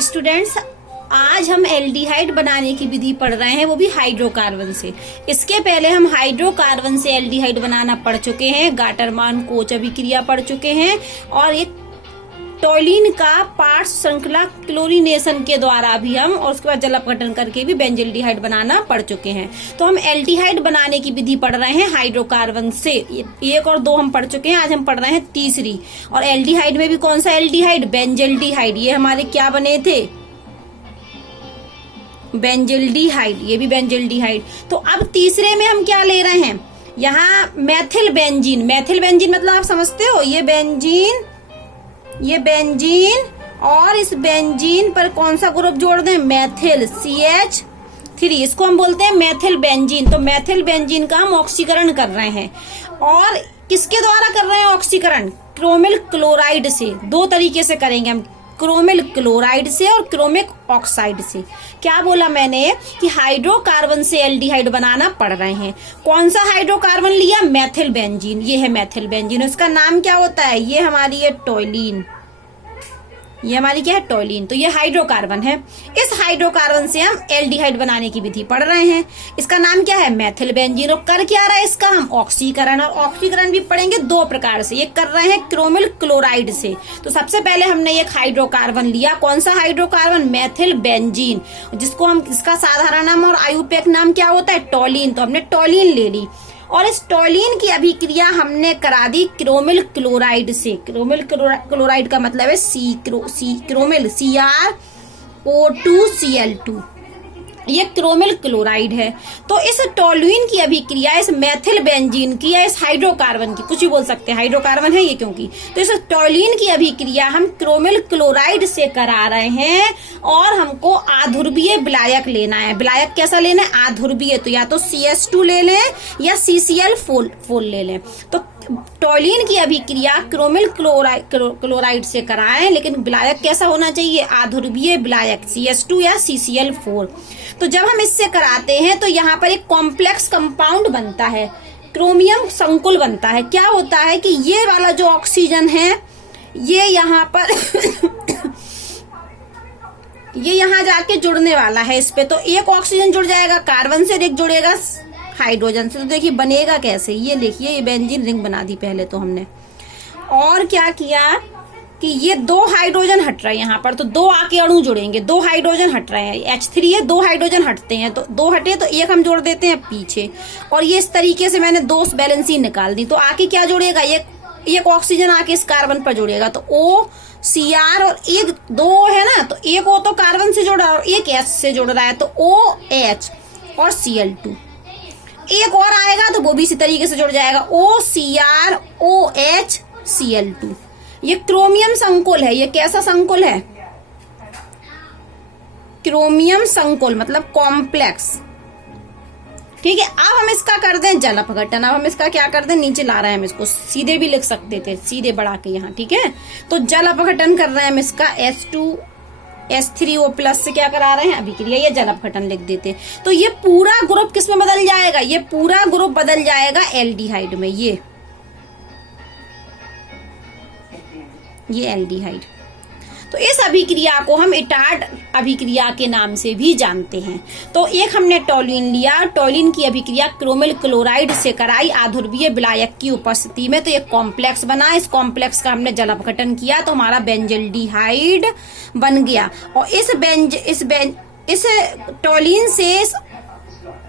Students, आज हम aldehyde बनाने की विधि पढ़ रहे हैं, वो भी हाइड्रोकार्बन से। इसके पहले हम हाइड्रोकार्बन से एल्डिहाइड बनाना पढ़ चुके हैं, गाटरमान कोच अभिक्रिया पढ़ चुके हैं, और एक टॉलिन का पार्श्व श्रृंखला क्लोरीनेशन के द्वारा भी हम, और उसके बाद जल अपघटन करके भी बेंजल्डिहाइड बनाना पढ़ चुके हैं। तो हम एल्डिहाइड बनाने की विधि पढ़ रहे हैं हाइड्रोकार्बन से। एक और दो हम पढ़ चुके हैं, आज हम पढ़ रहे हैं तीसरी। और एल्डिहाइड में भी कौन सा एल्डिहाइड? बेंजल्डिहाइड। ये हमारे क्या बने थे? बेंजल्डिहाइड। ये भी बेंजल्डिहाइड। तो अब तीसरे में हम क्या ले रहे हैं? यहाँ मैथिल बेंजीन। मैथिल बेंजीन मतलब आप समझते हो, ये बेंजीन, ये बेंजीन, और इस बेंजीन पर कौन सा ग्रुप जोड़ दें? मैथिल, CH3। इसको हम बोलते हैं मैथिल बेंजीन। तो मैथिल बेंजीन का हम ऑक्सीकरण कर रहे हैं। और किसके द्वारा कर रहे हैं ऑक्सीकरण? क्रोमिल क्लोराइड से। दो तरीके से करेंगे हम, क्रोमिल क्लोराइड से और क्रोमिक ऑक्साइड से। क्या बोला मैंने? कि हाइड्रोकार्बन से एल्डिहाइड बनाना पड़ रहे हैं। कौन सा हाइड्रोकार्बन लिया? मैथिल बेंजीन। ये है मैथिल बेंजीन। उसका नाम क्या होता है? ये हमारी है टॉलिन। ये हमारी क्या है? टॉलिन। तो ये हाइड्रोकार्बन है। इस हाइड्रोकार्बन से हम एल्डिहाइड बनाने की विधि पढ़ रहे हैं। इसका नाम क्या है? मैथिल बेंजीन। और कर क्या रहा है इसका? हम ऑक्सीकरण। और ऑक्सीकरण भी पढ़ेंगे दो प्रकार से। ये कर रहे हैं क्रोमिल क्लोराइड से। तो सबसे पहले हमने एक हाइड्रोकार्बन लिया। कौन सा हाइड्रोकार्बन? मैथिल बेंजीन, जिसको हम, इसका साधारण नाम और आयुपेक नाम क्या होता है? टॉलिन। तो हमने टॉलिन ले ली, और इस टॉलिन की अभिक्रिया हमने करा दी क्रोमिल क्लोराइड से। क्रोमिल क्लोराइड का मतलब है क्रोमिल, CrO2Cl2। ये क्रोमिल क्लोराइड है। तो इस टॉलुइन की अभिक्रिया इस मैथिल बेंजीन की या इस हाइड्रोकार्बन की, कुछ भी बोल सकते हैं, हाइड्रोकार्बन है ये क्योंकि, तो इस टॉलुइन की अभिक्रिया हम क्रोमिल क्लोराइड से करा रहे हैं। और हमको आध्रुवीय विलायक लेना है। विलायक कैसा लेना है? आध्रुवीय। तो या तो CH2 ले लें या CCl4 ले लें। तो टॉलिन की अभिक्रिया क्रोमिल क्लोराइड से कराएं, लेकिन विलायक कैसा होना चाहिए? आध्रुवीय विलायक, CH2 या CCl4। तो जब हम इससे कराते हैं तो यहाँ पर एक कॉम्प्लेक्स कंपाउंड बनता है, क्रोमियम संकुल बनता है। क्या होता है कि ये वाला जो ऑक्सीजन है, ये यहाँ पर ये यहाँ जाके जुड़ने वाला है इस पे। तो एक ऑक्सीजन जुड़ जाएगा कार्बन से और एक जुड़ेगा हाइड्रोजन से। तो देखिए बनेगा कैसे, ये देखिए, ये बेंजीन रिंग बना दी पहले तो हमने। और क्या किया कि ये दो हाइड्रोजन हट रहे हैं यहाँ पर, तो दो आके अणु जुड़ेंगे। दो हाइड्रोजन हट रहे हैं, H3 है, दो हाइड्रोजन हटते हैं, तो दो हटे तो एक हम जोड़ देते हैं पीछे। और ये इस तरीके से मैंने दो बैलेंसिंग निकाल दी। तो आके क्या जुड़ेगा? एक ऑक्सीजन आके इस कार्बन पर जुड़ेगा। तो OCr, और एक दो है ना, तो एक O तो कार्बन से जुड़ रहा है और एक H से जुड़ रहा है, तो OH और Cl2। एक और आएगा तो वो भी इसी तरीके से जुड़ जाएगा, OCr OH Cl2। ये क्रोमियम संकुल है। ये कैसा संकुल है? क्रोमियम संकुल मतलब कॉम्प्लेक्स। ठीक है। अब हम इसका कर दें जल अपघटन। अब हम इसका क्या कर दें? नीचे ला रहे हैं हम इसको, सीधे भी लिख सकते थे, सीधे बढ़ा के यहाँ। ठीक है। तो जल अपघटन कर रहे हैं हम इसका, H2S3O+ से क्या करा रहे हैं? अभिक्रिया। ये जल अपघटन लिख देते। तो ये पूरा ग्रुप किस में बदल जाएगा? ये पूरा ग्रुप बदल जाएगा एल्डिहाइड में। ये एल्डिहाइड। तो इस अभिक्रिया को हम इटार्ड अभिक्रिया के नाम से भी जानते हैं। तो एक हमने टॉलिन लिया, टॉलिन की अभिक्रिया क्रोमिल क्लोराइड से कराई आध्रुवीय विलायक की उपस्थिति में, तो एक कॉम्प्लेक्स बना। इस कॉम्प्लेक्स का हमने जल अपघटन किया तो हमारा बेंजल्डिहाइड बन गया। और इस टॉलिन से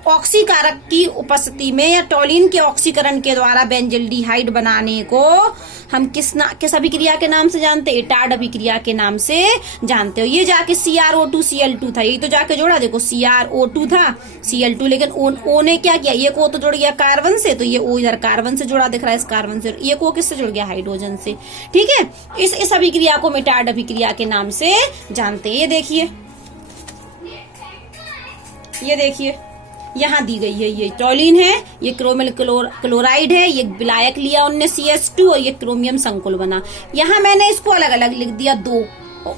ऑक्सीकारक की उपस्थिति में या टॉलिन के ऑक्सीकरण के द्वारा बेंजल्डिहाइड बनाने को हम किस अभिक्रिया के नाम से जानते हैं? इटार्ड अभिक्रिया के नाम से जानते हो। ये जाके CrO2Cl2 था, ये तो जाके जोड़ा, देखो CrO2 था, Cl2, लेकिन O ने क्या किया? ये O तो जुड़ गया कार्बन से, तो ये O इधर कार्बन से जुड़ा दिख रहा है, इस कार्बन से। ये O किससे जुड़ गया? हाइड्रोजन से। ठीक है। इस अभिक्रिया को हम इटार्ड अभिक्रिया के नाम से जानते हैं। ये देखिए यहाँ दी गई है, ये टॉलिन है, ये क्रोमिल क्लोराइड है, ये विलायक लिया उनने CH2 और ये क्रोमियम संकुल बना। यहाँ मैंने इसको अलग अलग लिख दिया, दो।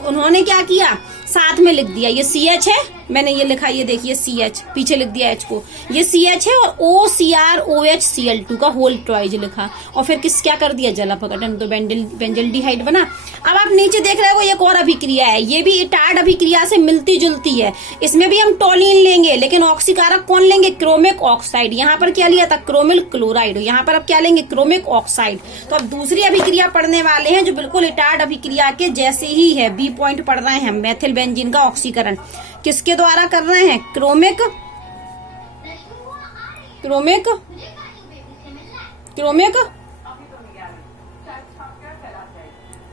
उन्होंने क्या किया? साथ में लिख दिया। ये CH है मैंने ये लिखा, ये देखिए CH, पीछे लिख दिया H को, ये CH है, और OCrOHCl2 का होल ट्वाइज लिखा, और फिर क्या कर दिया, जल अपघटन, तो बेंजल्डिहाइड बना। अब आप नीचे देख रहे हो एक और अभिक्रिया है, ये भी इटार्ड अभिक्रिया से मिलती जुलती है। इसमें भी हम टोलिन लेंगे, लेकिन ऑक्सीकारक कौन लेंगे, क्रोमिक ऑक्साइड। यहाँ पर क्या लिया था, क्रोमिल क्लोराइड, यहाँ पर अब क्या लेंगे, क्रोमिक ऑक्साइड। तो अब दूसरी अभिक्रिया पढ़ने वाले हैं जो बिल्कुल इटार्ड अभिक्रिया के जैसे ही है, बी पॉइंट पढ़ रहे हैं, मेथिल बेंजीन का ऑक्सीकरण किसके द्वारा कर रहे हैं, क्रोमिक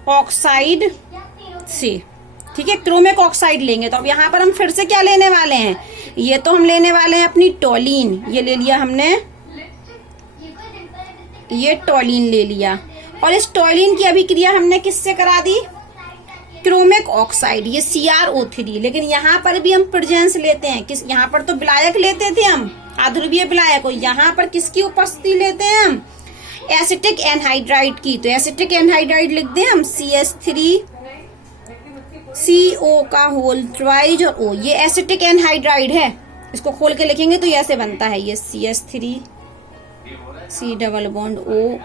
ऑक्साइड से, ठीक है, क्रोमिक ऑक्साइड लेंगे। तो अब यहाँ पर हम फिर से क्या लेने वाले हैं, ये तो हम लेने वाले हैं अपनी टोलिन, ये ले लिया हमने, ये टोलिन ले लिया, और इस टोलिन की अभिक्रिया हमने किससे करा दी, क्रोमिक ऑक्साइड, ये CrO3। लेकिन यहाँ पर भी हम प्रेजेंस लेते हैं, किस, यहाँ पर तो विलायक लेते थे हम, अध्रुवीय विलायक, और यहाँ पर किसकी उपस्थिति लेते हैं हम, एसिटिक एनहाइड्राइड की। तो एसिटिक एनहाइड्राइड लिख दें हम, CH3CO का होल ट्वाइज और O, ये एसिटिक एनहाइड्राइड है, इसको खोल के लिखेंगे तो ऐसे बनता है, ये CH3 C double bond O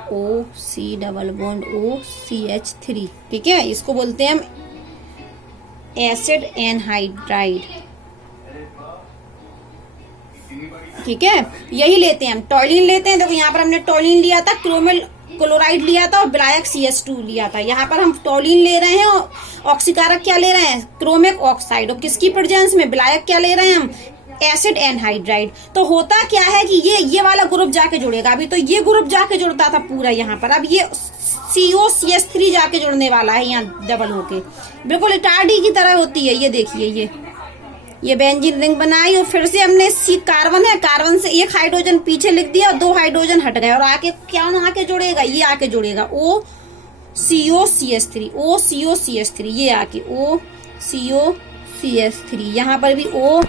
C double bond O CH3, ठीक है, इसको बोलते हैं हम एसिड एनहाइड्राइड, ठीक है, यही लेते हैं हम। टोलिन लेते हैं, देखो यहाँ पर हमने टोलिन लिया था, क्रोमिल क्लोराइड लिया था, और विलायक CH2 लिया था। यहाँ पर हम टोलिन ले रहे हैं और ऑक्सीकारक क्या ले रहे हैं, क्रोमिक ऑक्साइड, और किसकी प्रेजेंस में, विलायक क्या ले रहे हैं हम, एसिड एनहाइड्राइड। तो होता क्या है कि ये वाला ग्रुप जाके जुड़ेगा, अभी तो ये ग्रुप जाके जुड़ता था पूरा यहाँ पर, अब ये COCH3 जाके जुड़ने वाला है यहाँ डबल होके, बिल्कुल इटार्डी की तरह होती है। ये देखिए, ये बेंजीन रिंग बनाई, और फिर से हमने कार्बन है, कार्बन से एक हाइड्रोजन पीछे लिख दिया और 2 हाइड्रोजन हट गए, और आके क्या आके जुड़ेगा, ये आके जुड़ेगा OCOCH3, ये आके OCOCH3, यहाँ पर भी OCOCH3।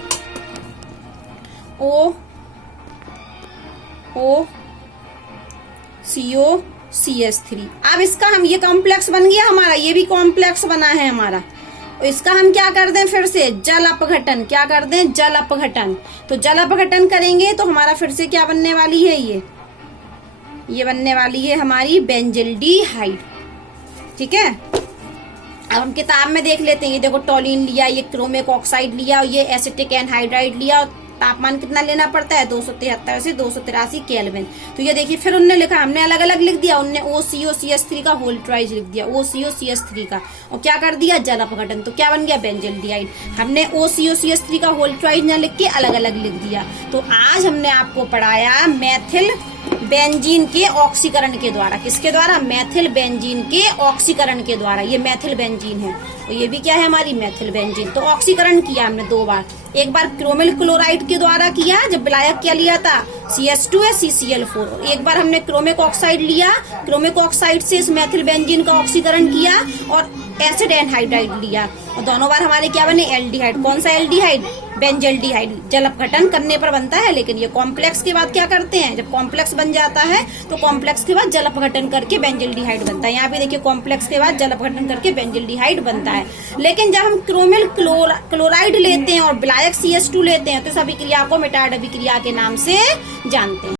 अब इसका हम, ये कॉम्प्लेक्स बन गया हमारा, ये भी कॉम्प्लेक्स बना है हमारा, इसका हम क्या कर दें, फिर से जल अपघटन, क्या कर दें, जल अपघटन। तो जल अपघटन करेंगे तो हमारा फिर से क्या बनने वाली है, ये बनने वाली है हमारी बेंजल्डिहाइड, ठीक है। अब हम किताब में देख लेते हैं, ये देखो टोलिन लिया, ये क्रोमिक ऑक्साइड लिया, और ये एसिटिक एनहाइड्राइड लिया, तापमान कितना लेना पड़ता है, 273 से 283 केल्विन। तो ये देखिए, फिर उनने लिखा, हमने अलग अलग लिख दिया, उनने OCOCH3 का होल ट्वाइज लिख दिया, OCOCH3 का, और क्या कर दिया, जल अपघटन। तो क्या बन गया, बेंजल्डिहाइड। हमने OCOCH3 का होल ट्वाइज न लिख के अलग अलग लिख दिया। तो आज हमने आपको पढ़ाया मेथिल बेंजीन के ऑक्सीकरण के द्वारा, किसके द्वारा, मेथिल बेंजीन के ऑक्सीकरण के द्वारा। ये मेथिल बेंजीन है, और ये भी क्या है हमारी मेथिल बेंजीन। तो ऑक्सीकरण किया हमने 2 बार, एक बार क्रोमिल क्लोराइड के द्वारा किया, जब विलायक क्या लिया था, CH2 है CCl4, और एक बार हमने क्रोमिक ऑक्साइड लिया, क्रोमिक ऑक्साइड से इस मेथिल बेंजीन का ऑक्सीकरण किया, और एसिड एनहाइड्राइड लिया, और दोनों बार हमारे क्या बने, एल्डिहाइड। कौन सा एल्डिहाइड, बेंजल्डिहाइड। जल अपघटन करने पर बनता है, लेकिन ये कॉम्प्लेक्स के बाद क्या करते हैं, जब कॉम्प्लेक्स बन जाता है तो कॉम्प्लेक्स के बाद जल अपघटन करके बेंजल्डिहाइड बनता है। यहाँ पे देखिए, कॉम्प्लेक्स के बाद जल अपघटन करके बेंजल्डिहाइड बनता है। लेकिन जब हम क्रोमिल क्लोराइड लेते हैं और विलायक CH2 लेते हैं, तो इस अभिक्रिया को इटार्ड अभिक्रिया के नाम से जानते हैं।